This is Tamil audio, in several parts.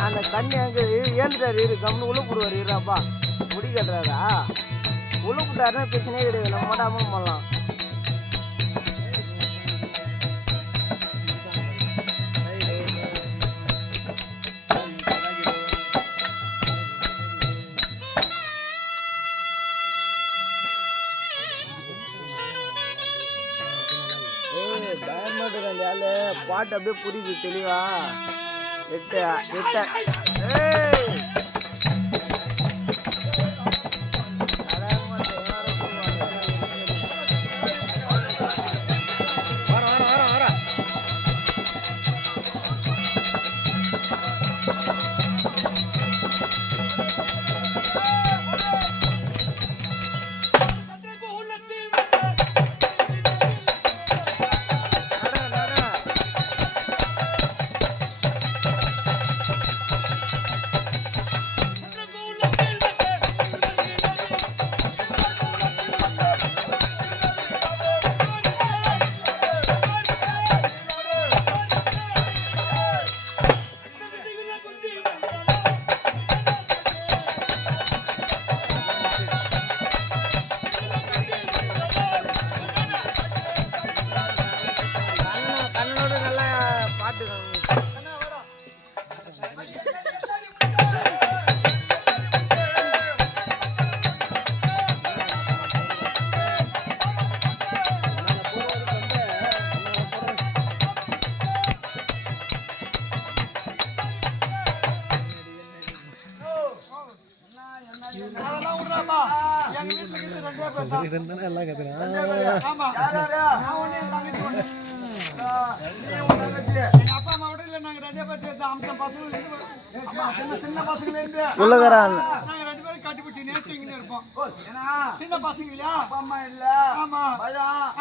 அந்த கண்ணி அங்கே ஏந்துட்டாரு கம்னு உள்ள போடுவார் இருப்பா முடி கட்டுறாரா உள்ள போட்டாருன்னா பிரச்சனையே கிடையாது நம்ம மாட்டாமல் பண்ணலாம் பாட்டு அப்படியே புரியுது தெளிவா எட்ட எல்லாம் கத்துறேன். ஆமா நான் ஒண்ணே தங்கச்சி ஒண்ணு. எங்க அப்பா அம்மா விட இல்ல நாங்க ரெண்டே பேர் அம்சம் பசங்க சின்ன பசங்க இருந்து உள்ளகரான் நாங்க ரெண்டு பேரும் கட்டிப்பிடிச்சு நேசிங்க இருப்போம். சின்ன பசங்க இல்லையா? அப்பா அம்மா இல்ல. ஆமா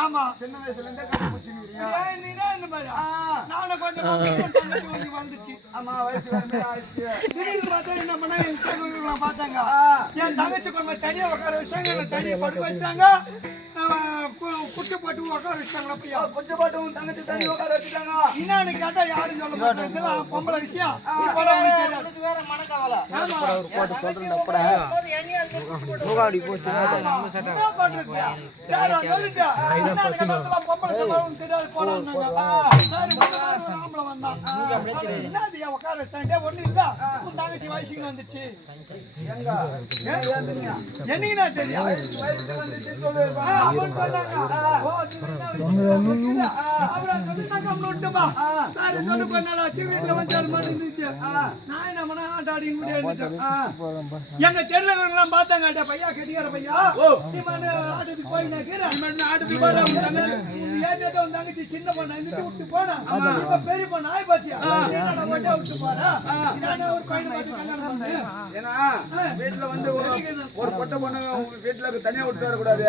ஆமா சின்ன வயசுல இருந்தே கட்டிப்பிடிச்சிருக்கீங்க. நீனா என்ன பையா? நானும் கொஞ்சம் தங்கச்சி வந்து வந்துச்சு. ஆமா வயசு வரமே ஆயிடுச்சு. திடீர்னு பார்த்தா என்ன பண்ணா என் தங்கச்சி பார்த்தாங்க. என் தங்கச்சி கொஞ்சம் தனியா உட்கார வச்சாங்க, தனியா படுக்க வச்சாங்க, குட்டி போட்டு உட்கார வச்சாங்க. அப்படியா குட்டி போட்டு தங்கச்சி தனியா உட்கார வச்சுட்டாங்க. என்னன்னு கேட்டா யாரும் சொல்ல மாட்டாங்க. இதெல்லாம் பொம்பளை விஷயம். உனக்கு வேற மனக்கவலை. ஒரு போட்டு சொல்றேன் அப்பட முகாடி போச்சு நம்ம சட்டை தங்கச்சி வயசுக்கு வந்துச்சு. என்னைக்குன்னா தெரியும் எங்க தெருல பார்த்தாங்க. பையா கெட்டியார பையா ஆட்டத்துக்கு போய் தங்கச்சி சின்ன பொண்ணு விட்டு போனா பெரிய பொண்ணு ஆய் பாச்சு விட்டு போறா. ஒரு பையனை வீட்டுல வந்து ஒரு பொட்டை பொண்ணு வீட்டுல தனியா விட்டு வரக்கூடாது.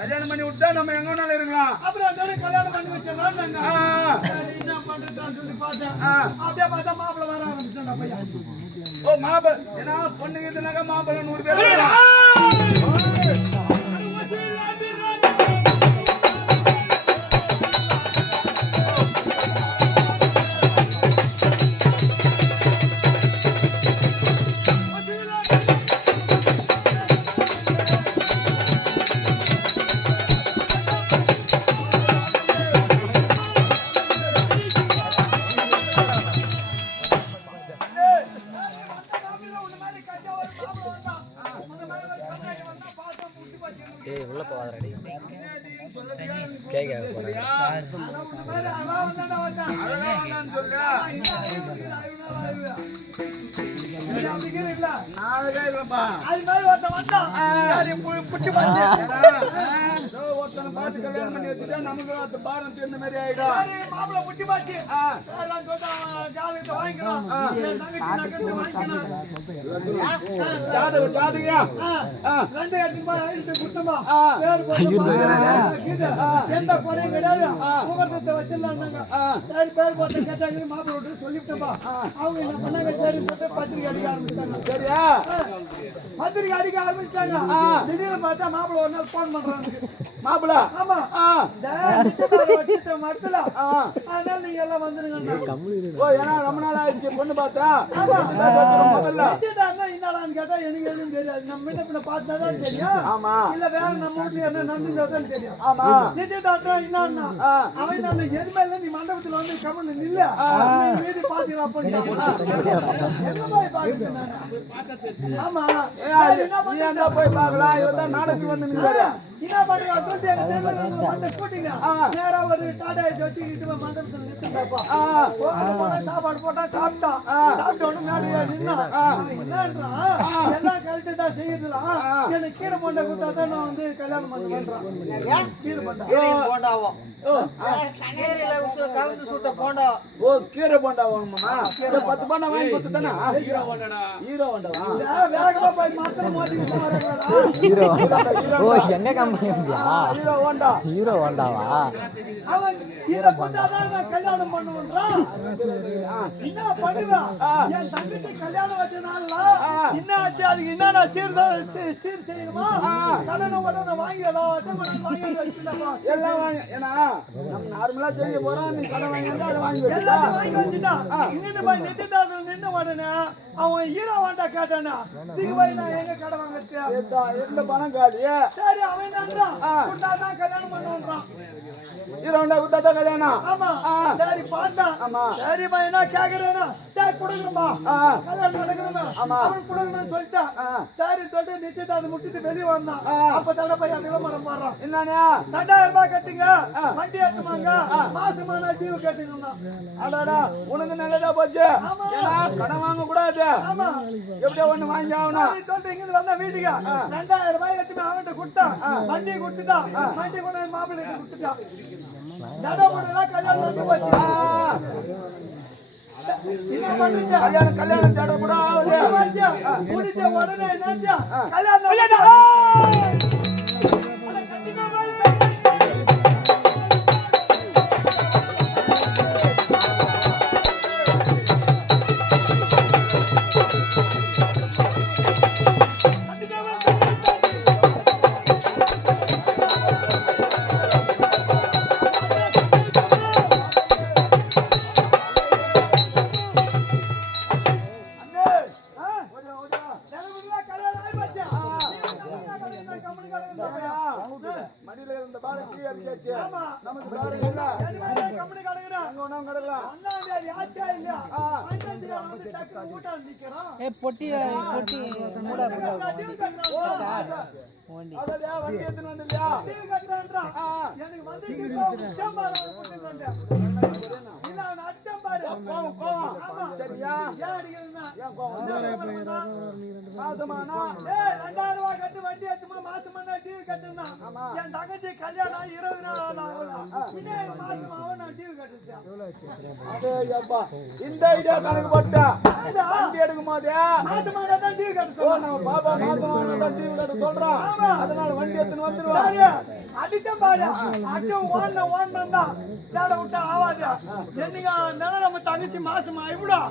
கல்யாணம் பண்ணி விட்டா நம்ம எங்க வேணாலும் இருக்கலாம். அப்புறம் கல்யாணம் பண்ணி வச்சோம். என்ன பண்றதுன்னு சொல்லி பார்த்தேன். அப்படியே பார்த்தா மாப்பிள்ள வர ஆரம்பிச்சோம். பையா ஓ மாப்பிள்ள ஏன்னா பொண்ணுங்க இதுனாக்கா மாப்பிள்ள 100 பேர் உள்ள போவாதடி கேக்க போறேன். பார்த்து கல்யாணம் பண்ணி வச்சுட்டா நமக்கு பாரம் தீர்ந்த மாதிரி ஆயிடும். மாப்பிள்ள புட்டி பாச்சு ஜாதகம் எந்த குறையும் கிடையாது. முகூர்த்தத்தை வச்சிடலாம்னாங்க. சரி பேர் போட்ட கேட்டாங்க. மாப்பிள்ள சொல்லிவிட்டப்பா. அவங்க என்ன பண்ணாங்க? சரி பத்திரிக்கை அடிக்க ஆரம்பிச்சிட்டாங்க. சரியா பத்திரிக்கை அடிக்க ஆரம்பிச்சிட்டாங்க. திடீர்னு பார்த்தா மாப்பிள்ள ஒரு நாள் போன் பண்றாங்க. மாப்பிள்ள ஆமா மரத்துல அதனால நீங்க எல்லாம் வந்துருங்க. ஓ ஏன்னா ரொம்ப நாள் ஆயிடுச்சு பொண்ணு பார்த்தா. என்னடான்னு கேட்டா எனக்கு எதுவும் தெரியாது. நம்ம முன்ன பின்ன பார்த்தாதான் தெரியும். ஆமா இல்ல வேற நம்ம வீட்டுல என்ன நடந்துதான் தெரியும். ஆமா நிச்சயதார்த்தம் என்னன்னா அவன் நான் எதுவுமே இல்லை. நீ மண்டபத்துல வந்து கம்மன் நில்ல மீதி பாத்துக்கலாம். ஆமா நீ போய் பாக்கலாம். இவன் நாடகத்துக்கு வந்து நிற்கிறாரு. என்ன பண்றா சொல்லிட்டு எங்க கூட்டிங்க நேரா ஒரு டாடா வச்சுக்கிட்டு மண்டபத்துல நிறுத்துங்கப்பா. சாப்பாடு போட்டா சாப்பிட்டா. சாப்பிட்ட உடனே மேலே நின்னா என்னன்றான் எல்லாம் கரெக்டு தான் செய்யறதுலாம். எனக்கு கீரை போண்டா கொடுத்தா தான் நான் வந்து கல்யாணம் பண்றேன். கீரை போண்டாவும் கலந்து சுட்ட போண்டா. ஓ கீரை போண்டா வாங்கம்மா. 10 போண்டா வாங்கி கொடுத்து தானே ஹீரோ போண்டா. ஹீரோ போண்டா வேகமா போய் மாத்திரம் மாட்டிக்கிட்டு ஹீரோ ஓ என்ன கம்பெனி ஹீரோ போண்டா. ஹீரோ போண்டாவா? அவன் கீரை போண்டாதான் நான் கல்யாணம் பண்ணுவான். என்ன பண்ணுவான்? என் தங்கச்சி கல்யாணம் வச்சனால என்ன ஆச்சு? அதுக்கு என்ன சீர் செய்யணுமா? கல்யாணம் உடனே வாங்கிடலாம். எல்லாம் வாங்கி ஏன்னா நம்ம நார்மலா செய்ய போறோம். நீ கடை வாங்கி அதை வாங்கி எல்லாம் வாங்கி வச்சுட்டான். இன்னும் போய் நிச்சயதார்த்தம் நின்று உடனே அவன் ஹீரோ வாண்டா கேட்டானா தீபாவளி நான் எங்க கடை வாங்க எந்த பணம் காலியே. சரி அவன் என்னன்றான் கல்யாணம் பண்ணுவான். ஹீரோ வாண்டா விட்டா கல்யாணம். ஆமா சரி பார்த்தா. ஆமா சரிம்மா என்ன கேக்குறேன்னா சரி கொடுக்குறமா கல்யாணம் நடக்குதுமா. ஆமா அவன் வாங்கணும்னு சொல்லிட்டேன். சரி சொல்லிட்டு நிச்சயதார்த்தம் முடிச்சிட்டு வெளியே வந்தான். அப்ப தடை பையன் விளம்பரம் போடுறான். என்னன்னா 2000 ரூபாய் கட்டுங்க, வண்டி எடுத்துமாங்க, மாசமான டியூ கட்டுங்க. அடாடா உனக்கு நல்லதா போச்சு. கடன் வாங்க கூடாது. எப்படியோ ஒண்ணு வாங்கி ஆகணும் சொல்லிட்டு இங்க வந்தா வீட்டுக்கு 2000 ரூபாய் எடுத்து அவன்கிட்ட கொடுத்தான். வண்டியை கொடுத்துட்டான். வண்டி கொண்டு மாப்பிள்ளை கொடுத்துட்டான். தடை போடலாம், கல்யாணம் வந்து போச்சு. கல்யாணம் தேட கூட முடிச்ச உடனே என்னாச்சு? கல்யாணம் மடியில இருந்த பாரு டீ அடிச்சாச்சு. நமக்கு பாரு இல்ல கம்பெனி கடக்குறான். அங்க ஒண்ணும் கடலாம். அண்ணாடி ஆச்சா இல்ல. அண்ணாடி வந்து டக்கு ஊட்ட நிக்கறான். பொட்டி மூடா அதடா வண்டி எடுத்து வந்தியா? டீ கட்டறான்டா. எனக்கு வந்து சம்பார போட்டு வந்தேன். இல்ல நான் அட்டம் பாரு. கோவம் சரியா? ஏன் அடிக்கிறேன்னா? ஏன் கோவம்? மாசமானா 2000 ரூபாய் கட்டு வண்டி எடுத்துமா மாசமான டிவி கட்டுனா. என் தங்கச்சி கல்யாணம் 20 நாள் ஆகும். பின்னாடி மாசம் ஆகும் நான் டிவி கட்டுறேன். அதே அப்பா இந்த ஐடியா கணக்கு போட்டா வண்டி எடுக்கும் போதே மாசமான தான் டிவி கட்டு. நம்ம பாபா மாசமான தான் டிவி கட்ட சொல்றான். அதனால வண்டி எடுத்துன்னு வந்துருவாங்க. அடிட்டம் பாரு. அட்டம் ஓடணும் தான். வேலை விட்டா ஆவாது. என்னங்க நம்ம தங்கச்சி மாசம் ஆயிடும்.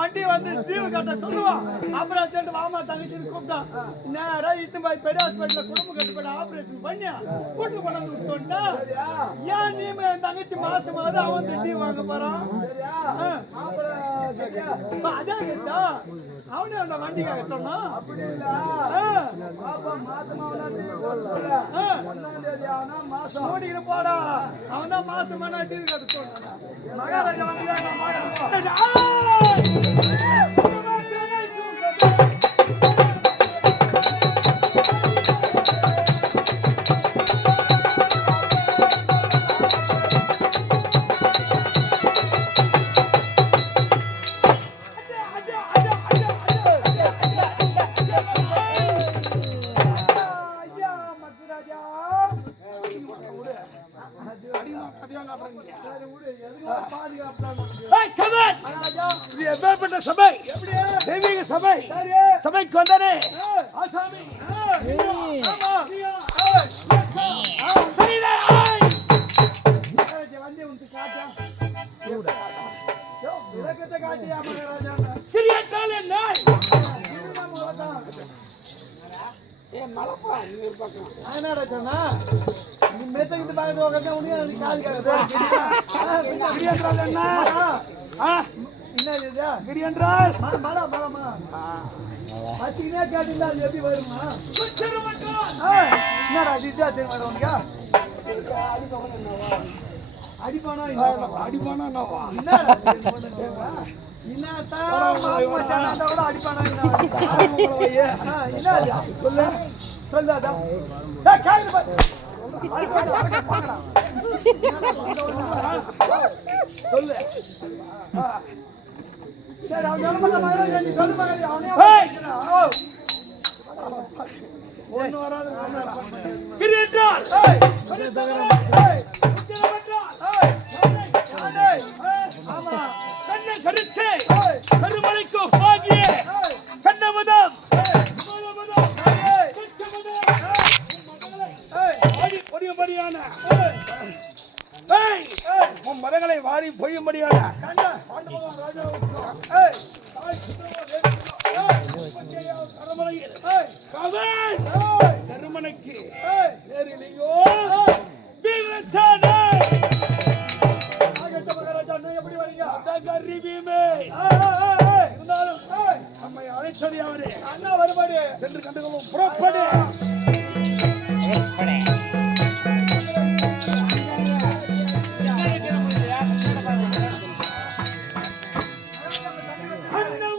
வண்டி வந்து டிவி கட்ட சொல்லுவான். அப்புறம் சேர்ந்து மாமா தங்கச்சி கூப்பிட்டான். நேரா இட்டு போய் பெரிய ஹாஸ்பிட்டல்ல குடும்ப கட்டுப்பட ஆபரேஷன் பண்ணி கூட்டு கொண்டாந்து விட்டோம்னா ஏன் நீ தங்கச்சி மாசமாவது அவன் டிவி வாங்க போறான். அதான் கேட்டா அவனே அந்த வண்டிக்காக சொன்னான். ஓடிக்கிட்டு போடா. அவன் தான் மாசமான டிவி கட்ட சொன்னான். மகாராஜா வண்டிக்காக சபை தெய்வீக சபை சபைக்கு வந்தானே அடிப்பானா சொல்லாதான் சொல்லு சரி அவன் சொல்லு மகன் அவனே ஒண்ணு வராது கருமலைக்கு பாகிய கண்ணமதம் பொடியும்படியான மதங்களை வாடி பொய்யும்படியான கருமனைக்கு நேரிலேயோ எப்படி வரீங்க நம்மை அழைச்சது யாரு? அண்ணா வருபாடு சென்று கண்டுகளும் புறப்படு. அண்ணா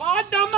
பாட்டம்மா